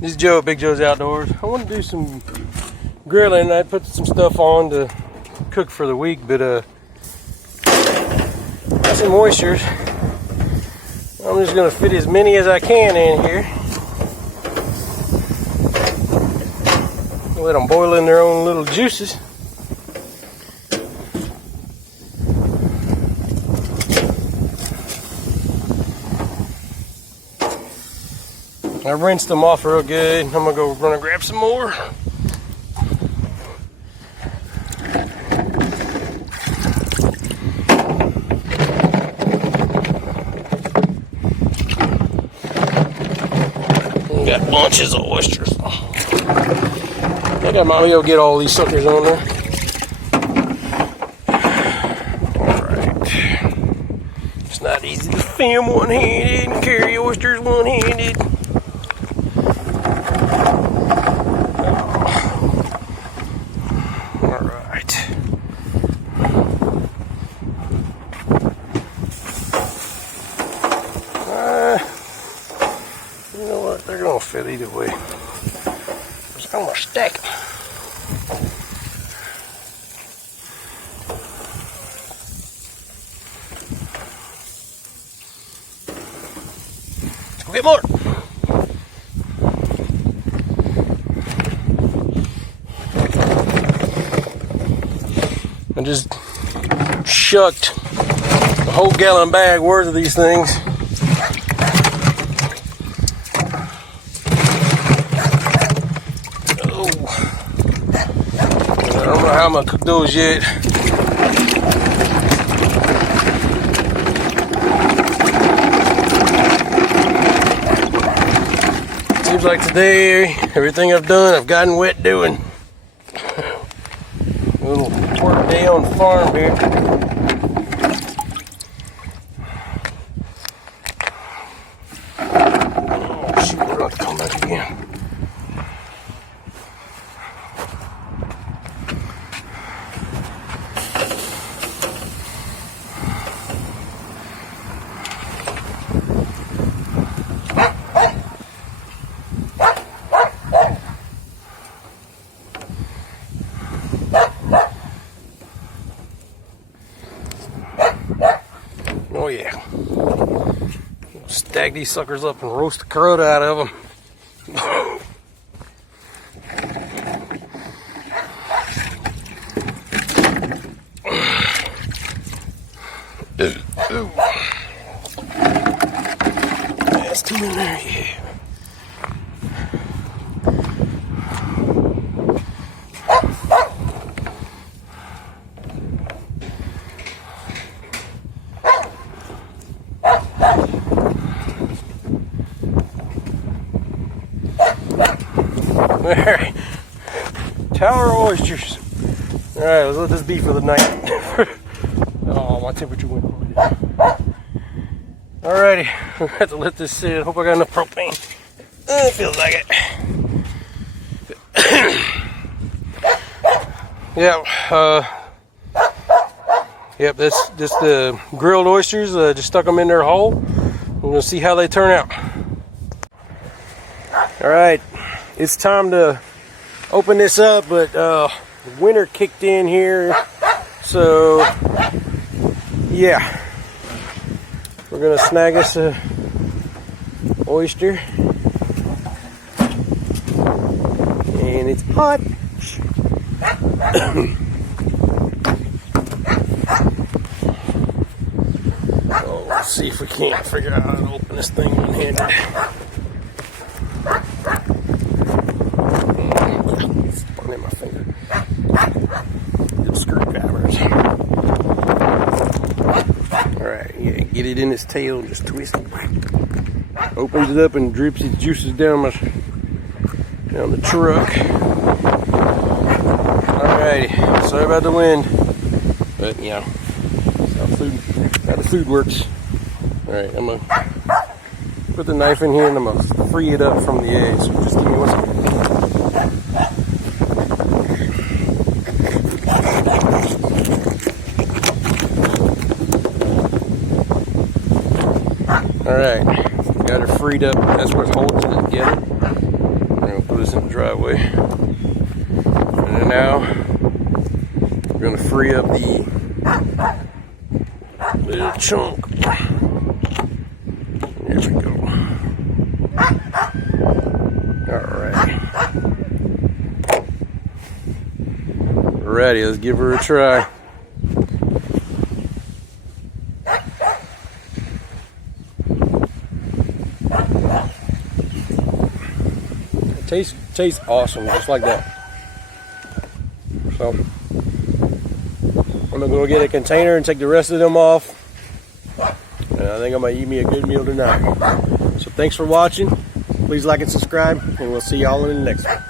This is Joe, Big Joe's Outdoors. I want to do some grilling. I put some stuff on to cook for the week, but got some oysters. I'm just gonna fit as many as I can in here. Let them boil in their own little juices. I rinsed them off real good. I'm gonna go run and grab some more. Got bunches of oysters. I think I might be able to get all these suckers on there. Alright. It's not easy to film one-handed and carry oysters one-handed. You know what? They're gonna fit either way. So I'm gonna stack them. Let's go get more. I just shucked a whole gallon bag worth of these things. I don't know how I'm gonna cook those yet. Seems like today, everything I've done, I've gotten wet doing. A little work day on the farm here. Oh shoot, we're gonna come back again. Oh yeah. Stack these suckers up and roast the crud out of them. That's two in there, yeah. Alright, tower oysters. Alright, let's let this be for the night. Oh, my temperature went all the way down. Alrighty, we're going to have to let this sit. Hope I got enough propane. It feels like it. Yep, that's just the grilled oysters. Just stuck them in their hole. We're going to see how they turn out. Alright. It's time to open this up, but winter kicked in here, so yeah, we're gonna snag us a oyster, and it's hot. Oh, let's see if we can't figure out how to open this thing one-handed. In my finger. Good screwdrivers. Alright, yeah, get it in its tail and just twist it. Opens it up and drips its juices down the truck. Alrighty, sorry about the wind, but you know, that's how the food works. Alright, I'm gonna put the knife in here and I'm gonna free it up from the edge. So just give me 1 second. Alright, got her freed up. That's what's holding it together. gonna put this in the driveway. And then now we're gonna free up the little chunk. There we go. Alright. Ready, let's give her a try. It tastes awesome, just like that. So I'm gonna go get a container and take the rest of them off. And I think I'm gonna eat me a good meal tonight. So thanks for watching. Please like and subscribe, and we'll see y'all in the next one.